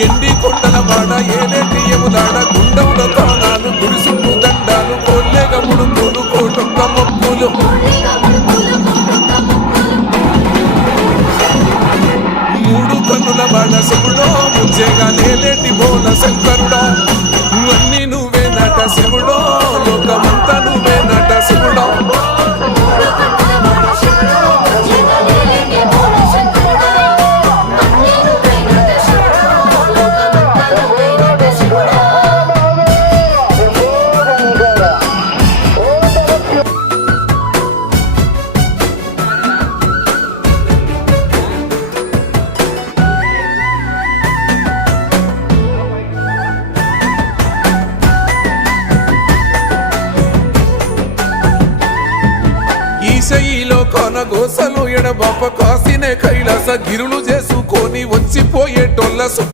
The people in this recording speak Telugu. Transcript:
ఎండి కొండల వాడ ఏలేటి యములాడ గుండముల తాళాలు గుడిసుండు దండాలు కొల్లేగ ముడుపులు కోటొక్క మొక్కులు మూడు కన్నుల వాడ శివుడో ముజ్జేగా లేలేటి బోల శంకరుడా అన్నీ నువ్వే నట శివుడో లోకమంతా నువ్వే నట శివుడో ఈశయిలో కొనగోసలు ఎడబాప కాసినే కైలాస గిరులు చేసుకొని వచ్చిపోయేటోళ్ళ